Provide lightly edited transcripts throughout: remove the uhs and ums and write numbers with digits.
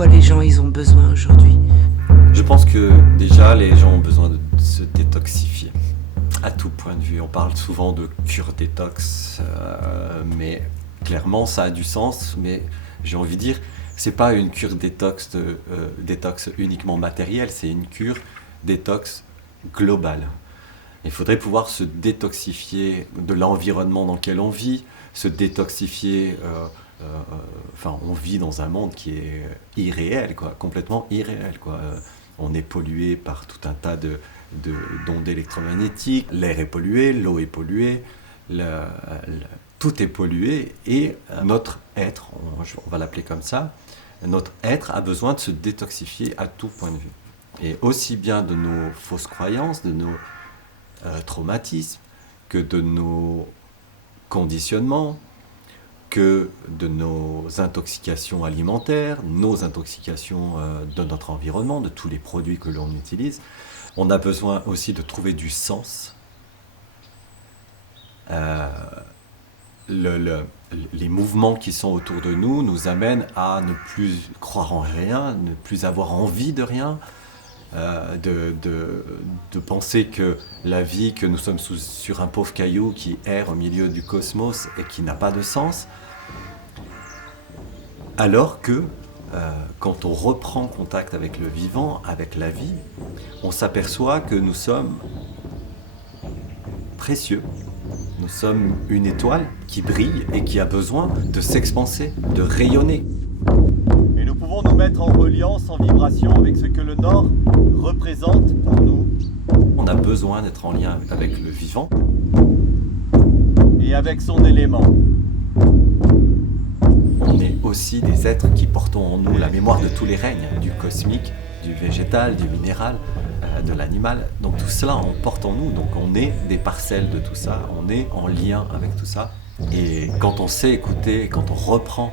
quoi les gens ils ont besoin aujourd'hui? Je pense que déjà les gens ont besoin de se détoxifier à tout point de vue. On parle souvent de cure détox, mais clairement ça a du sens. Mais j'ai envie de dire, c'est pas une cure détox, détox uniquement matérielle, c'est une cure détox globale. Il faudrait pouvoir se détoxifier de l'environnement dans lequel on vit, se détoxifier. Enfin, on vit dans un monde qui est irréel, quoi, complètement irréel, quoi. On est pollué par tout un tas d'ondes électromagnétiques, l'air est pollué, l'eau est polluée, tout est pollué et notre être, on va l'appeler comme ça, notre être a besoin de se détoxifier à tout point de vue. Et aussi bien de nos fausses croyances, de nos traumatismes, que de nos conditionnements, que de nos intoxications alimentaires, nos intoxications de notre environnement, de tous les produits que l'on utilise. On a besoin aussi de trouver du sens. Les mouvements qui sont autour de nous nous amènent à ne plus croire en rien, ne plus avoir envie de rien, de penser que la vie, que nous sommes sur un pauvre caillou qui erre au milieu du cosmos et qui n'a pas de sens. Alors que quand on reprend contact avec le vivant, avec la vie, on s'aperçoit que nous sommes précieux. Nous sommes une étoile qui brille et qui a besoin de s'expanser, de rayonner. Et nous pouvons nous mettre en reliance, en vibration avec ce que le Nord représente pour nous. On a besoin d'être en lien avec le vivant. Et avec son élément. On est aussi des êtres qui portons en nous la mémoire de tous les règnes, du cosmique, du végétal, du minéral, de l'animal. Donc tout cela, on porte en nous, donc on est des parcelles de tout ça, on est en lien avec tout ça. Et quand on sait écouter, quand on reprend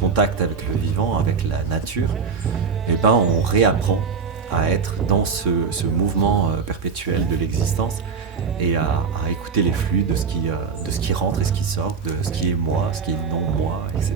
contact avec le vivant, avec la nature, eh ben on réapprend à être dans ce mouvement perpétuel de l'existence et à écouter les flux de ce qui rentre et ce qui sort, de ce qui est moi, ce qui est non moi, etc.